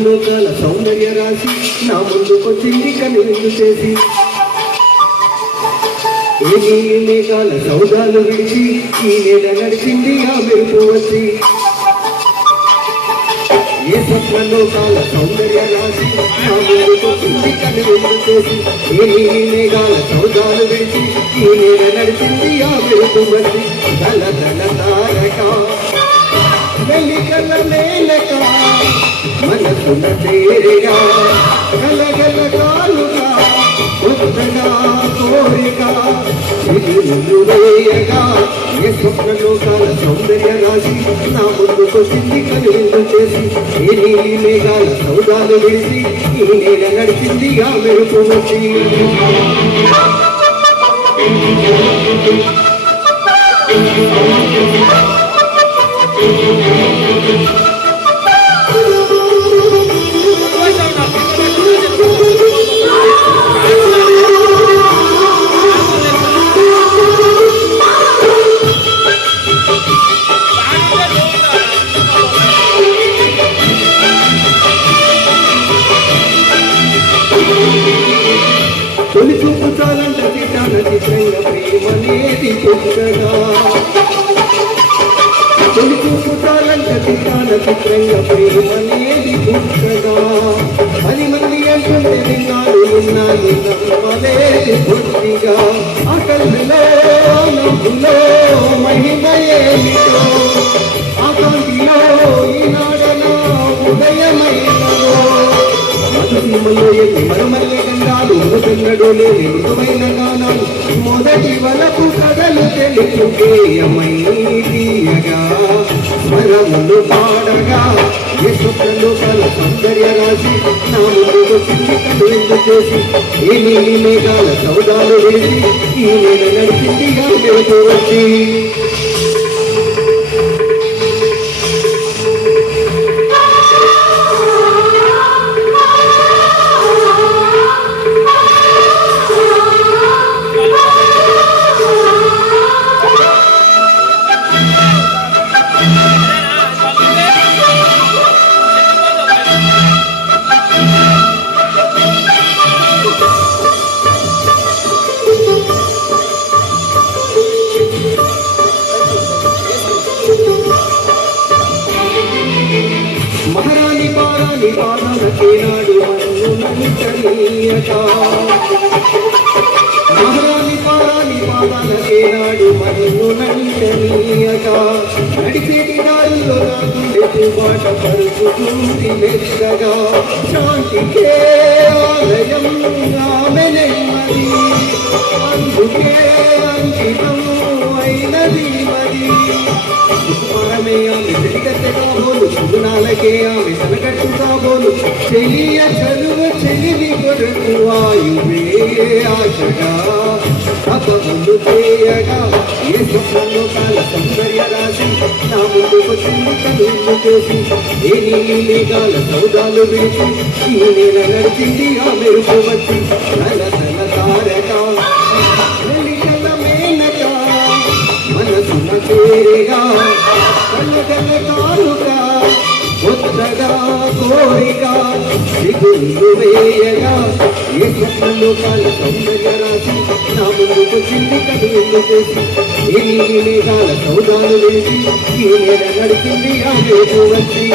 లోకాల సౌందర్య రాశి నా ముందుకొచ్చింది కనువిందు చేసి ఏ మేఘాల సౌదాలు విడిచి ఈ నేల నడిచింది ఆ మెరుపు వచ్చి ఏ స్వప్న లోకాల సౌందర్య రాశి నా ముందుకొచ్చింది కనువిందు చేసి ఏ మేఘాల సౌదాలు విడిచి ఈ నేల నడిచింది ఆ మెరుపు వచ్చి దళ దళ తారక వెలికల మేలక మనసున తేరిగా గలగలగాలుగా కొత్తగా కోరిక వేయగా ఏ స్వప్నలోకాల సౌందర్య రాశి నా ముందుకొచ్చింది కనువిందు చేసి ఏ నీలి మేఘాల సౌదాలు విడిచి ఈ నేల నడిచింది ఆ మెరుపు వచ్చి తొలి చూపు చాలంట చిటాన చిత్రంగ ప్రేమనేది పుట్టగా తొలి చూపు చాలంట చిటాన చిత్రంగ ప్రేమనేది పుట్టగా 10 మంది అంటుంటే విన్నాడు ఉన్నాను నమ్మలేది పూర్తిగా ఆ కళ్ళలో నవ్వులో మహిమ ఏమిటో ఆ కాంతిలో ఈనాడన ఉదయమైనదో మధుసీమలో ఎన్ని మరుమల్లె గంధాలు మృదున్నడు లేని మృదువైన గానాలు మొదటి వలపు కథలు తెలుసుకేయమై తీయగా స్వరములు పాడగా ఏ స్వప్నలోకాల సౌందర్య రాశి నా ముందుకొచ్చింది కనువిందు చేసి ఏ నీలి మేఘాల సౌదాలు వేసి ఈ నేల నడిచింది ఆ మెరుపు వచ్చి మహారాణి పారాణి పాలనకేనాడు మన్ను నంచనీయక మహారాణి పారాణి పాలనకేనాడు మన్ను నంచనీయక నడిచేటి దారుల్లో నా గుండెకు బాట పరుచుతుంది మెత్తగా శాంతికే ఆలయం ఆమె నెమ్మది అందుకే అంకితం అయినది మరి సుకుమారమే ఆమె చెలికత్తెగా బోలు సుగుణాలకే ఆమె తనకట్టుగా బోలు చెలియ చలువ చెలివి కొరకు వాయువే ఆశగా తపములు చేయగా ఏ స్వప్నలోకాల సౌందర్య రాశి నా ముందుకొచ్చింది కనువిందు చేసి ఏ నీలి మేఘాల సౌదాలు విడిచి ఈ నేల నడిచింది ఆ మెరుపు వచ్చి తల తల తారక వెలికల మేనక మనసున తేరిగా కళ్ళగలగాలుగా కొత్తగా కోరిక సిగుళ్ళు వేయగా ఏ స్వప్నలోకాల సౌందర్య రాశి నా ముందుకొచ్చింది కనువిందు చేసి ఏ నీలి మేఘాల సౌదాలు వేసి ఈ నేల నడిచింది ఆ మెరుపు వచ్చి